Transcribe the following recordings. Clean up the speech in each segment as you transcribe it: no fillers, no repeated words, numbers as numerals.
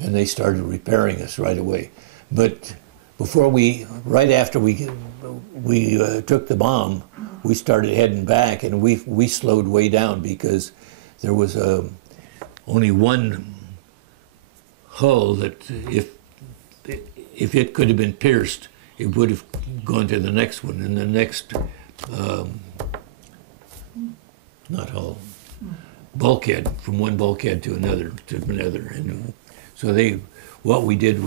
and they started repairing us right away. But right after we took the bomb, we started heading back, and we slowed way down because there was only one hull that if it could have been pierced, it would have gone to the next one, and the next not hull, bulkhead, from one bulkhead to another. And so what we did,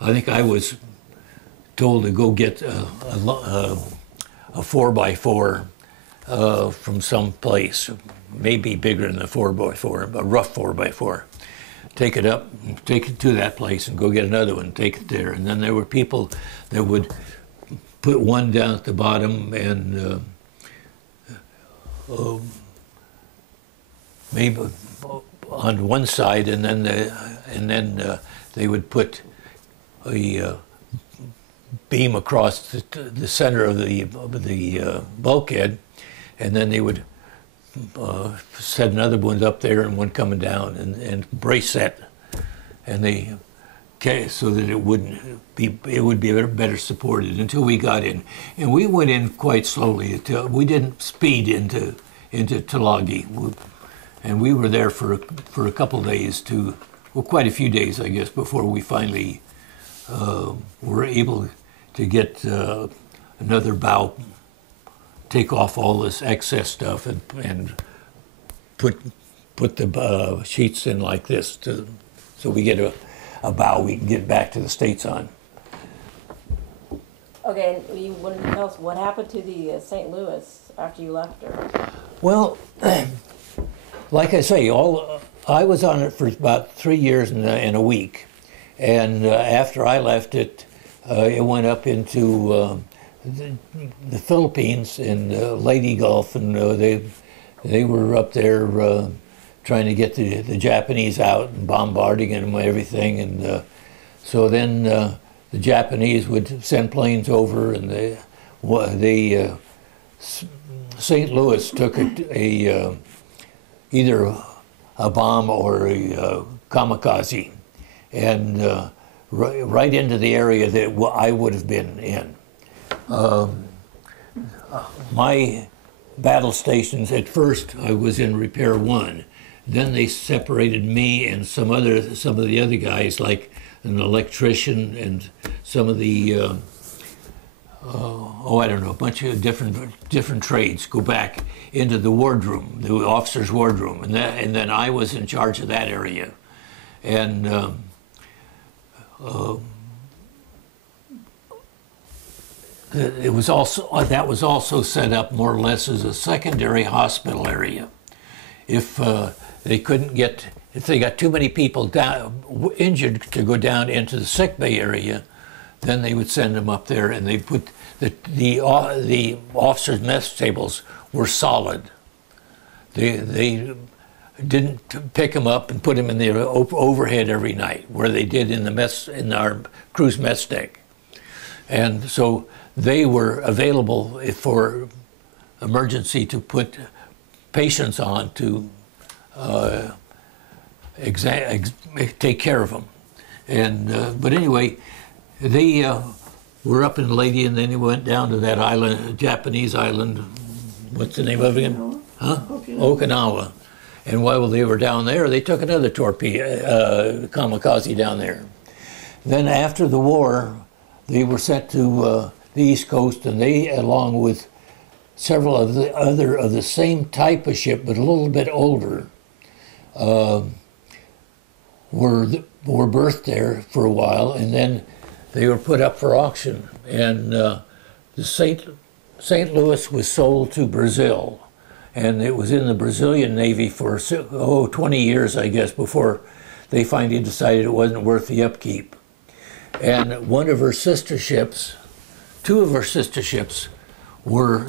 I think I was told to go get a 4x4 from some place, maybe bigger than a 4x4, a rough 4x4. Take it up, take it to that place, and go get another one, take it there. And then there were people that would put one down at the bottom and maybe on one side, and then they would put a beam across the center of the bulkhead, and then they would set another one up there and one coming down, and brace that, and so that it would be better supported until we got in. And we went in quite slowly. We didn't speed into Tulagi, and we were there for a couple days quite a few days, I guess, before we finally were able to get another bow, take off all this excess stuff, and put the sheets in like this so we get a bow we can get back to the States on. Okay, and you wanted to tell us what happened to the St. Louis after you left her? Well, like I say, I was on it for about 3 years and a week, and after I left it, it went up into the Philippines in Leyte Gulf, and they were up there trying to get the Japanese out and bombarding them and everything, and so then the Japanese would send planes over, and St. Louis took either a bomb or a kamikaze, and right into the area that I would have been in. My battle stations, at first I was in Repair 1. Then they separated me and some of the other guys, like an electrician and some of the I don't know, a bunch of different trades, go back into the wardroom, the officer's wardroom, and then I was in charge of that area, and that was also set up more or less as a secondary hospital area. If they got too many people injured to go down into the sick bay area, then they would send them up there, and they put the officers' mess tables were solid. They didn't pick them up and put them in the overhead every night, where they did in our crew's mess deck, and so they were available for emergency to put patients on to take care of them. And but anyway, they were up in Leyte, and then they went down to that island, Japanese island. What's the name of it again? Huh? Okinawa. And while they were down there, they took another kamikaze down there. Then after the war, they were sent to the East Coast, and they, along with several of the same type of ship, but a little bit older, were berthed there for a while, and then they were put up for auction. And the St. Louis was sold to Brazil, and it was in the Brazilian Navy for 20 years, I guess, before they finally decided it wasn't worth the upkeep. And one of her sister ships, two of her sister ships, were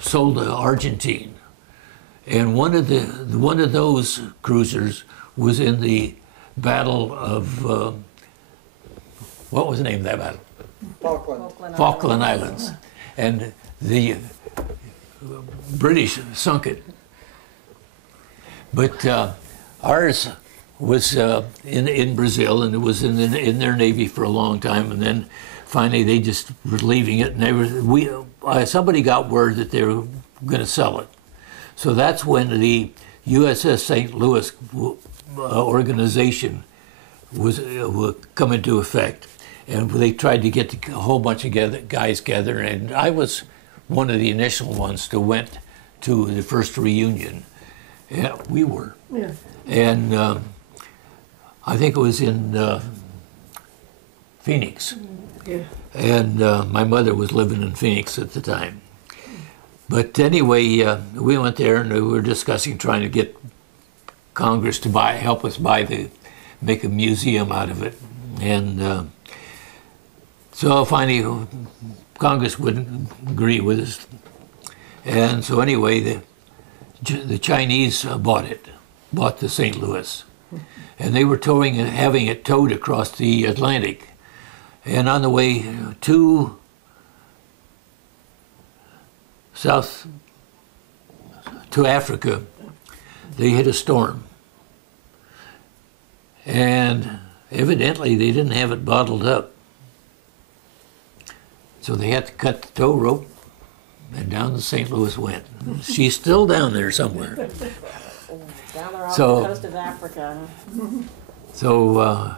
sold to Argentine, and one of those cruisers was in the Battle of what was the name of that battle? Falkland Islands, and the British sunk it. But Ours was in Brazil, and it was in their Navy for a long time, and then finally they just were leaving it, and somebody got word that they were going to sell it. So that's when the USS St. Louis organization was come into effect, and they tried to get a whole bunch of guys together, and I was one of the initial ones that went to the first reunion. Yeah, we were. Yeah. And I think it was in Phoenix. Yeah. And my mother was living in Phoenix at the time. But anyway, we went there and we were discussing trying to get Congress to help us make a museum out of it. And so finally, Congress wouldn't agree with us. And so anyway, the Chinese bought the St. Louis. And they were having it towed across the Atlantic. And on the way to Africa, they hit a storm. And evidently they didn't have it bottled up. So they had to cut the tow rope, and down the St. Louis went. She's still down there somewhere. Down there off the coast of Africa. So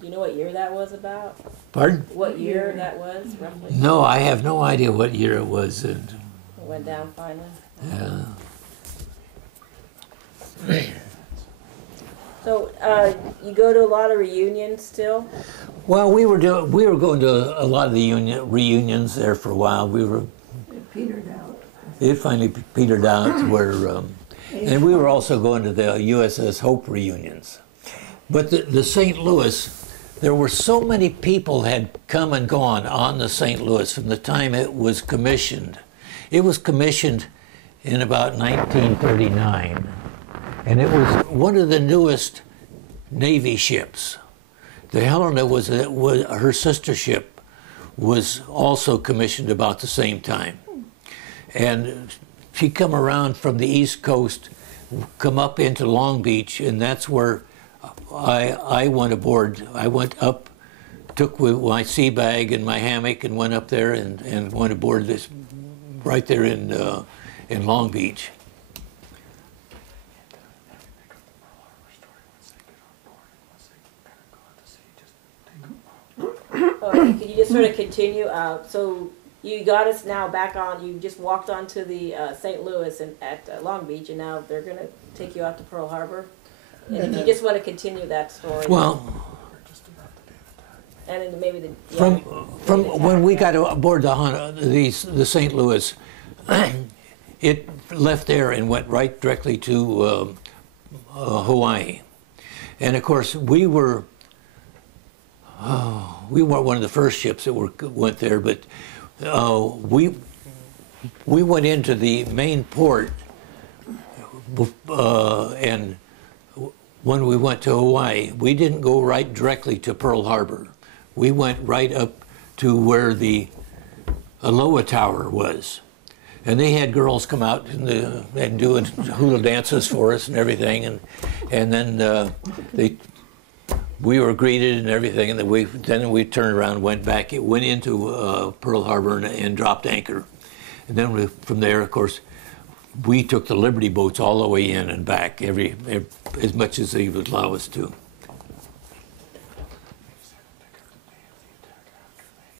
Do you know what year that was about? Pardon? What year that was, roughly? No, I have no idea what year it was. It went down finally? Yeah. So you go to a lot of reunions still? Well, we were going to a lot of the reunions there for a while. It petered out. It finally petered out to where, and we were also going to the USS Hope reunions. But the St. Louis, there were so many people had come and gone on the St. Louis from the time it was commissioned. It was commissioned in about 1939, and it was one of the newest Navy ships. The Helena was her sister ship, was also commissioned about the same time. And she come around from the East Coast, come up into Long Beach, and that's where I went aboard. I went up, took with my sea bag and my hammock and went up there and went aboard this right there in Long Beach. Okay, could you just sort of continue? So you got us now back on, you just walked onto the St. Louis at Long Beach, and now they're going to take you out to Pearl Harbor. And if you just want to continue that story. Well, and then maybe from when we got aboard the St. Louis, it left there and went right directly to Hawaii. And of course, we weren't one of the first ships that went there, but we went into the main port, and when we went to Hawaii, we didn't go right directly to Pearl Harbor. We went right up to where the Aloha Tower was. And they had girls come out and doing hula dances for us and everything. And then we were greeted and everything. And then we turned around and went back. It went into Pearl Harbor and dropped anchor. And then from there, of course, we took the Liberty boats all the way in and back, as much as they would allow us to.